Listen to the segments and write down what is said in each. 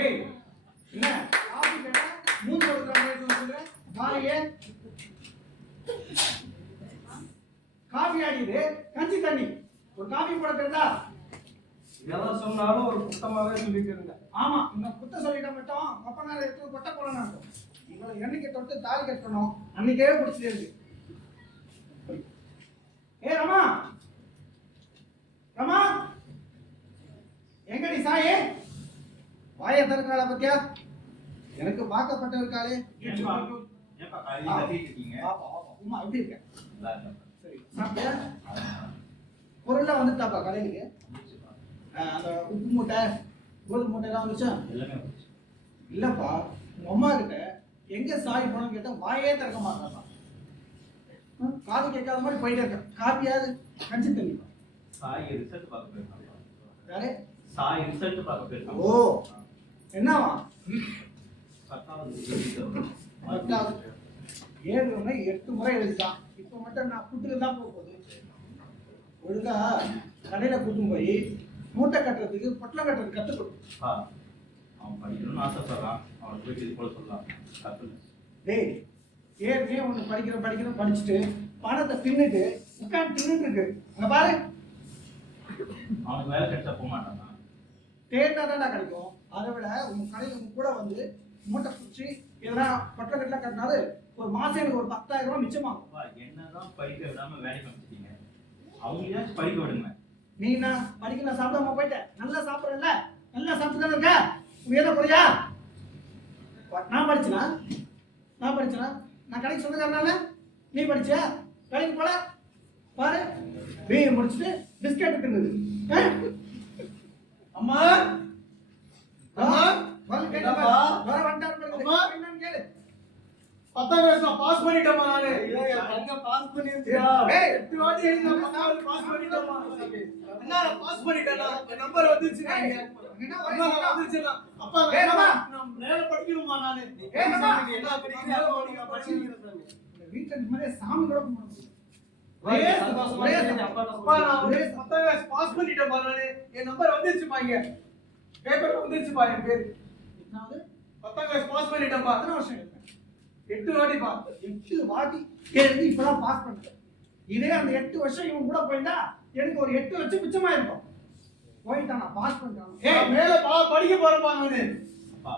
ஏய் என்ன காபி கேட்டா மூஞ்சி கொடுக்குற மாதிரி சொல்ற வாயே காபி ஆடிது கஞ்சி தண்ணி ஒரு காபி போட தெரியுதா? இதெல்லாம் சொன்னாலும் ஒரு குத்தமாவே சொல்லிட்டு இருந்தேன். ஆமா இந்த குத்த சொல்லிட்ட மட்டும் அப்பனால எடுத்து கொட்ட போடணும். இவளை என்னைக்கு தொட்டு தாலி கட்டணும் அன்னைக்கே பிடிச்சிருக்கு. ஏ ரமா ரமா எங்கடி சாயே வாயை திறக்காள பத்தியா? எனக்கு பார்க்கப்பட்ட இருக்காளே. உமா எப்படி இருக்க? சரி சாப்பிட்டியா? பொருள்லாம் வந்துட்டாப்பா கடையிலுக்கு? அந்த உப்பு மூட்டை கோதுமை மூட்டை எல்லாம் வந்துச்சா? இல்லப்பா உங்க அம்மா கிட்ட எங்க சாய் போனோம்னு கேட்டா வாயே திறக்க மாட்டாப்பா. காது கேட்காத மாதிரி போயிட்டே இருக்க. காப்பியாவது கஞ்சி தண்ணி. சாய் ரிசல்ட் பார்க்க போயிருக்காங்க. யாரு? சாய் ரிசல்ட் பார்க்க போயிருக்காங்க. ஓ என்னவா? 7 முறை 8 முறை எழுதிட்டான். இப்ப மட்டும் நான் கூட்டுக்கு தான் போகுது. ஒழுங்கா கடையில கூட்டும் போய் மூட்டை கட்டுறதுக்கு பொட்டலம் கட்டுறதுக்கு கற்றுக் கொடு. அவன் படிக்கணும்னு ஆசைப்படுறான். அவனுக்கு போய் இது போல சொல்லலாம். டேய் ஏற்கனவே ஒன்று படிக்கிறோம் படிச்சுட்டு பணத்தை தின்னுட்டு உட்காந்து தின்னுட்டு இருக்கு. அங்க பாரு அவனுக்கு வேலை கிடைச்சா போக மாட்டானா? தேடினா தானே கிடைக்கும். அதை விட உங்க கடையில் உங்க கூட வந்து மூட்டை பிடிச்சி எதனா பொட்டலம் கட்டலாம் கட்டினாலும் ஒரு மாசம் எனக்கு ஒரு 10,000 ரூபாய் மிச்சமாகும். என்னதான் படிக்க விடாம வேலை பண்ணிட்டீங்க. அவங்களையாச்சும் படிக்க விடுங்க. நீ நான் படிக்கலாம் சாப்பிடாம போயிட்டேன். நல்லா சாப்பிடல நல்லா சாப்பிட்டு தானே இருக்க. உங்க ஏதோ குறையா? நான் படிச்சனா நான் கடைக்கு சொந்தக்காரனால நீ படிச்ச கடைக்கு போல பாரு பிஏ முடிச்சுட்டு பிஸ்கெட் தின்னுது. அம்மா அம்மா வர வந்துட்டாரு என்னன்னு கேளு. 10ஆம் கிளாஸ்ல பாஸ் பண்ணிட்டேமா நானு. தங்க பாஸ் பண்ணிருச்சியா? 8 வாட்டி எழுதி பாஸ் பண்ணிட்டேமா. அண்ணா பாஸ் பண்ணிட்டேனா? நம்பர் வந்துருச்சு நீங்க. என்ன வந்துருச்சுனா அப்பா நான் மேல படிக்கணுமா நானு? என்ன படிக்கிறீங்க? படிக்கிறேன். வீட்ல நிம்மதியா சாமி கூட கும்பிடணும். அப்பா நான் 10ஆம் கிளாஸ் பாஸ் பண்ணிட்டேமா நானு. என் நம்பர் வந்துருச்சுப்பா இங்க. பேப்பர்ல வந்துருச்சுப்பா என் பேர். என்னாவது 10ஆம் கிளாஸ் பாஸ் பண்ணிட்டேமா. எத்தனை வருஷம் இருக்கு? 8 வாட்டிப்பா. 8 வாட்டி எழுதி இப்பதான் பாஸ் பண்ணிட்டேன். இதே அந்த 8 வருஷம் இவன் கூட போயிருந்தா எனக்கு ஒரு 8 லட்சம் மிச்சமா இருக்கும். போயிட்டான் நான் பாஸ் பண்ணிட்டான். ஏய் மேல படிக்க போறேன்ப்பா நானு. அப்பா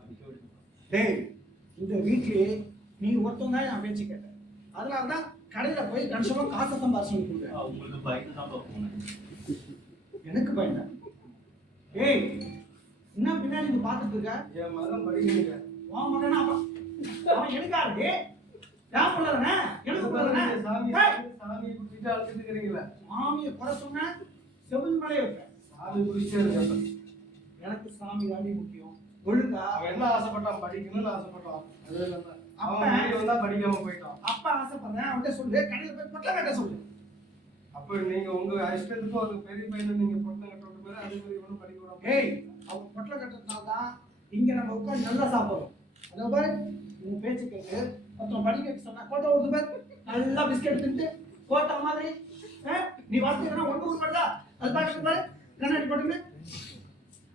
படிக்க விடுங்க. டேய் இந்த வீட்லயே நீ ஒருத்தன் தான் நான் பேச்சு கேட்டேன். அதனால தான் கடையில போய் கணிசமா காசை சம்பாதிச்சு கொடுக்குறேன். உங்களுக்கு பயந்து தான் போனேன். எனக்கு பயந்தா? ஏய் என்ன பின்னாடி நீ பார்த்துட்டு இருக்க? என் மகன் படிக்கிறீங்க. உன் மகனா? அவன் எனக்காரு யார் சொல்லறனே? எனக்கு சொல்லறனே? சாமி குடிச்சிட்டு அழுத்திட்டு இருக்கீங்களா? சாமியை குறை சொன்ன செவில் மலையை வைப்பேன். சாமி குடிச்சே இருக்க. எனக்கு சாமி தாண்டி முக்கியம். ஒழுங்கா அவன் என்ன ஆசைப்பட்டான்? படிக்கணும்னு ஆசைப்பட்டான். அவன் வந்தா படிக்காம போயிட்டான். அப்பா ஆசைப்படுறேன் அவன்கிட்ட சொல்லு. கடையில் போய் பொட்டலம் கட்ட சொல்லு. அப்ப நீங்க உங்க இஷ்டத்துக்கும் அது பெரிய பையனை நீங்க பொட்டலம் கட்ட விட்டு போய் அதே மாதிரி ஒன்றும் படிக்க விடாம. ஏய் அவன் பொட்டலம் கட்டுறதுனால தான் இங்க நம்ம உட்காந்து நல்லா சாப்பிடுறோம். அதோ பாரு உன் பேச்சு கேட்டு ஒருத்தன் படிக்க வைக்க சொன்னா கோட்டை விடுது பாரு. நல்லா பிஸ்கெட் தின்ட்டு கோட்டை மாதிரி நீ வாசிக்கிறா ஒன்று மாட்டா. அது பார்க்க பாரு கண்ணாடி போட்டுன்னு.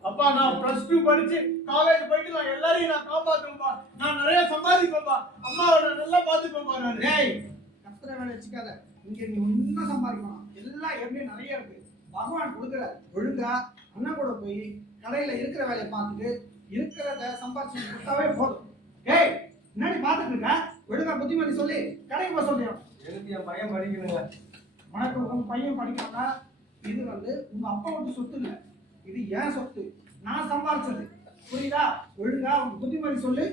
அப்பா நான் +2 படிச்சு காலேஜ் போயிட்டு நான் எல்லாரையும் நான் காப்பாத்துவேன்பா. நான் நிறைய சம்பாதிப்பேன்பா. அம்மாவை நல்லா பாத்துப்பேன்பா நான். ஏய் கஷ்ட வேலை வச்சுக்காத. இங்க நீ ஒன்னும் சம்பாதிக்கலாம். எல்லாம் ஏற்கனவே நிறைய இருக்கு. பகவான் கொடுக்குற ஒழுங்கா அண்ணா கூட போய் கடையில இருக்கிற வேலையை பார்த்துட்டு இருக்கிறத சம்பாதிச்சு கொடுத்தாவே போதும். ஏய் என்னடி பார்த்துட்டு இருக்க? ஒழுங்கா புத்திமதி சொல்லி கடைக்கு போக சொல்றியா? எனக்கு என் பையன் படிக்கணுங்க. உனக்கு உங்க பையன் படிக்கிறானா? இது உங்க அப்பா விட்டு சொத்து இல்லை. இது ஏன் சொத்து. நான் சம்பாதிச்சது. புரியுதா? ஒழுங்கா உங்க புத்திமதி சொல்லு.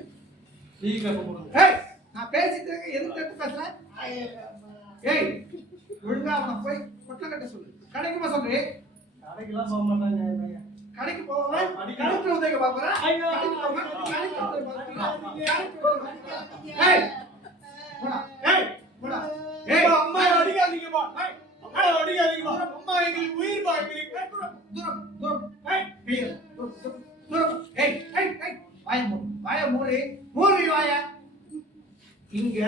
டீ கப்பு கொடுங்க. ஏய் நான் பேசிட்டு இருக்க எதுக்கு தட்டு பேசுறேன்? ஏய் ஒழுங்கா அவனை போய் பொட்டலம் கட்ட சொல்லு. கடைக்கு போக சொல்றே. கடைக்கெல்லாம் போக மாட்டாங்க என் பையன். கடைக்கு போவேன். கடைக்கு உதவி பாக்குறேன். ஏய் போடா. ஏய் போடா. ஏய் அம்மா அடிக்காதீங்கப்பா. அம்மா அடிக்காதீங்கப்பா. அம்மா எங்களுக்கு உயிர் பாக்குறீங்க. தூரம் தூரம். ஏய் தூரம். ஏய் ஏய் ஏய் வாய மூடி வாய. இங்க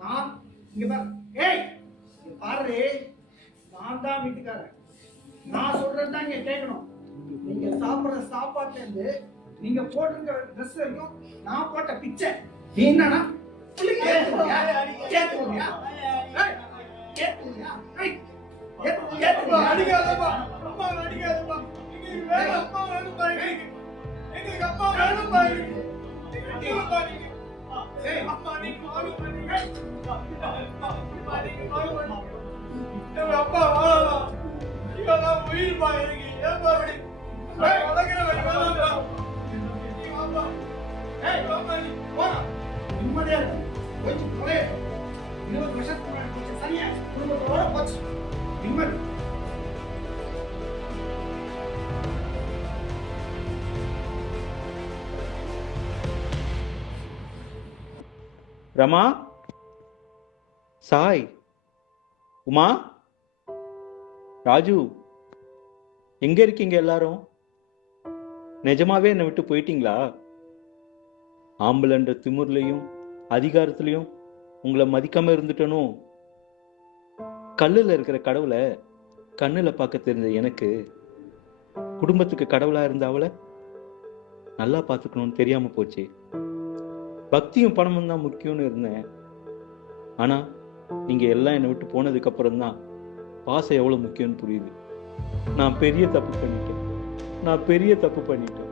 நான் இங்க பாரு. ஏய் பாரு நான் தான் வீட்டுக்காரன். நான் சொல்றது தான் இங்க கேட்கணும். நீங்க சாப்பிடுற சாப்பாட்டுல இருந்து நீங்க போட்டிருக்கிற ட்ரெஸ் வரைக்கும் நான் போட்ட பிச்சை. நீ என்னன்னா கேட்டுக்கிறியா? கேட்டுக்கிறியா? ஏய், கேட்டுக்கிறியா? ஏய், அப்பா, அடிக்காதப்பா. அம்மா அடிக்காதப்பா. எங்களுக்கு வேணும், அம்மா வேணும்பா எங்களுக்கு. எங்களுக்கு அம்மா வேணும்பா எங்களுக்கு. எங்களுக்கு வேணும்பா நீங்க. ஏய், அம்மா நீங்க வாங்கப்பா நீங்க. அப்பா, நீங்க வாங்கப்பா. எங்க அப்பா வாழலாம். இவெல்லாம் உயிர்ப்பா எனக்கு. ஏன்பா இப்படி? நான் வளர்க்கிறவன் வேணாம்பா. நீ வாப்பா. ஏய், வாப்பா நீ. வா. நிம்மதியா இரு. போயிட்டு போலே. 20 வருஷத்துக்கு முன்னாடி போச்சு. சரியா? குடும்பத்தோட போச்சு. நிம்மதி. ரமா, சாய், உமா, ராஜு, எங்க இருக்கீங்க எல்லாரும்? நிஜமாவே என்னை விட்டு போயிட்டீங்களா? ஆம்பளன்ற திமிர்லையும் அதிகாரத்திலையும் உங்களை மதிக்காம இருந்துட்டனோ? கல்லுல இருக்கிற கடவுளை கண்ணுல பார்க்க தெரிஞ்ச எனக்கு குடும்பத்துக்கு கடவுளா இருந்த அவளை நல்லா பார்த்துக்கணும்னு தெரியாம போச்சு. பக்தியும் பணமும் தான் முக்கியம்னு இருந்தேன். ஆனா நீங்க எல்லாம் என்னை விட்டு போனதுக்கு அப்புறம் தான் பாசம் எவ்வளவு முக்கியம்னு புரியுது. நான் பெரிய தப்பு பண்ணிட்டேன்.